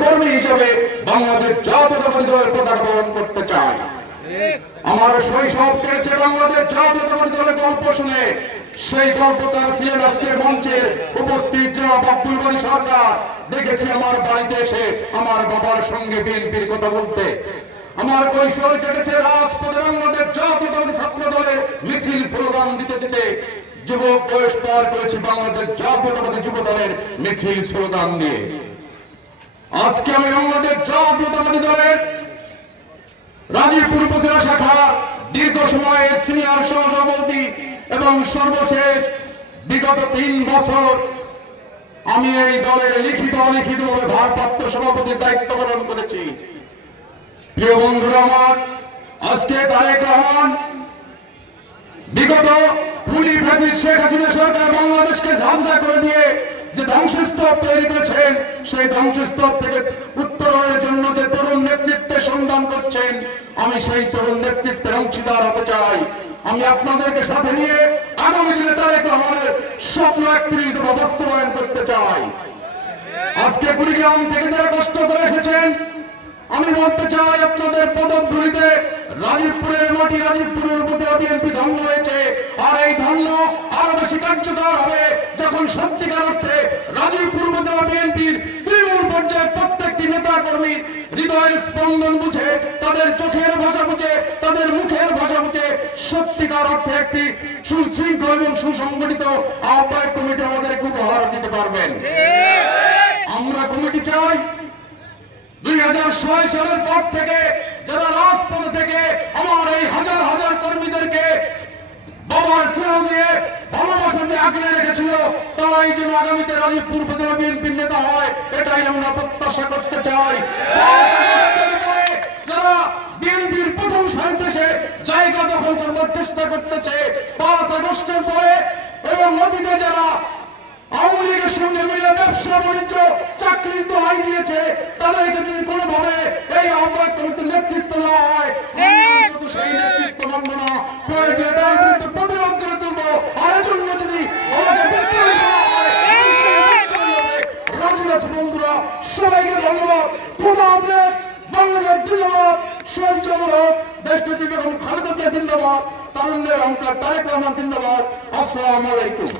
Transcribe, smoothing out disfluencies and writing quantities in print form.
কর্মী হিসেবে বাংলাদেশ জাতীয়তাবাদী দলের পতাকা বহন করতে চাই। আমার শৈশব কেটেছে বাংলাদেশ জাতীয়তাবাদী দলের গল্প শুনে। সেই গল্পকার ছিলেন আজকের মঞ্চের উপস্থিত জনাব আব্দুল গনি সরকার। দেখেছি আমার বাড়িতে এসে আমার বাবার সঙ্গে বিএনপির কথা বলতে। আমার কৈশোর কেটেছে রাজপথে বাংলাদেশ জাতীয়তাবাদী ছাত্র দলের মিছিল স্লোগান দিতে দিতে। যুবক বয়স পার করেছি বাংলাদেশ জাতীয়তাবাদী যুব দলের মিছিল স্লোগান দিয়ে। আজকে আমি বাংলাদেশ জাতীয়তাবাদী দলের রাজীবপুর উপজেলা শাখা দীর্ঘ সময়ের সিনিয়র সহসভাপতি এবং সর্বশেষ বিগত 3 বছর আমি এই দলের লিখিত অলিখিতভাবে ভারপ্রাপ্ত সভাপতির দায়িত্ব পালন করেছি। প্রিয় বন্ধুরা আমার, আজকে তারেক রহমান বিগত খুনি ফ্যাসিস্ট শেখ হাসিনা সরকার বাংলাদেশকে ঝাঁঝরা করে দিয়ে যে ধ্বংসস্তূপ তৈরি করেছেন, সেই ধ্বংসস্তূপ থেকে উত্তরণের জন্য যে তরুণ নেতৃত্বের সন্ধান করছেন, আমি সেই তরুণ নেতৃত্বের অংশীদার হতে চাই। আমি আপনাদেরকে সাথে নিয়ে আগামী দিনে তারেক রহমানের স্বপ্ন একত্রিত বাস্তবায়ন করতে চাই। আজকে কুড়িগ্রাম থেকে যারা কষ্ট করে এসেছেন, আমি বলতে চাই আপনাদের পদধূলিতে রাজীবপুরের মাটি, রাজীবপুরের উপজেলা বিএনপি ধন্য হয়েছে। আর এই ধন্য আরো বেশি কার্যকর হবে যখন সত্যিকার অর্থে রাজীবপুর উপজেলা বিএনপির তৃণমূল পর্যায়ের প্রত্যেকটি নেতা কর্মী হৃদয়ের স্পন্দন বুঝে, তাদের চোখের ভাষা বুঝে, তাদের মুখের ভাষা বুঝে সত্যিকার অর্থে একটি সুশৃঙ্খল এবং সুসংগঠিত আহ্বায়ক কমিটি আমাদেরকে উপহার দিতে পারবেন। আমরা কমিটি চাই 2006 সালের পর থেকে যারা রাজপথে থেকে আমার এই হাজার হাজার কর্মীদেরকে বাবার স্নেহ দিয়ে ভালোবাসা দিয়ে আগলে রেখেছিল, তারাই যেন আগামীতে রাজীবপুর উপজেলা বিএনপির নেতা হয়, এটাই আমরা প্রত্যাশা করতে চাই। যারা বিএনপির প্রথম সারিতে এসে জায়গা দখল করবার চেষ্টা করতেছে, 5 আগস্টের পরে এবং অতীতে যারা আওয়ামী লীগের সঙ্গে মিলে ব্যবসা বাণিজ্য চাকরি তো হাই দিয়েছে, তাদেরকে যদি কোনোভাবে এই আহ্বায়ক কমিটির নেতৃত্ব দেওয়া হয়, সেই নেতৃত্ব মানব না, প্রয়োজনে তার বিরুদ্ধে প্রতিরোধ করে তুলব। আর এজন্য যদি বন্ধুরা সবাইকে ধন্যবাদ। খোদা হাফেজ। বাংলাদেশ জিন্দাবাদ। শহীদ জনরব দেশটি বেগম খালেদা জিয়া জিন্দাবাদ। তারুণ্যের অহংকার তারেক রহমান জিন্দাবাদ। আসসালামু আলাইকুম।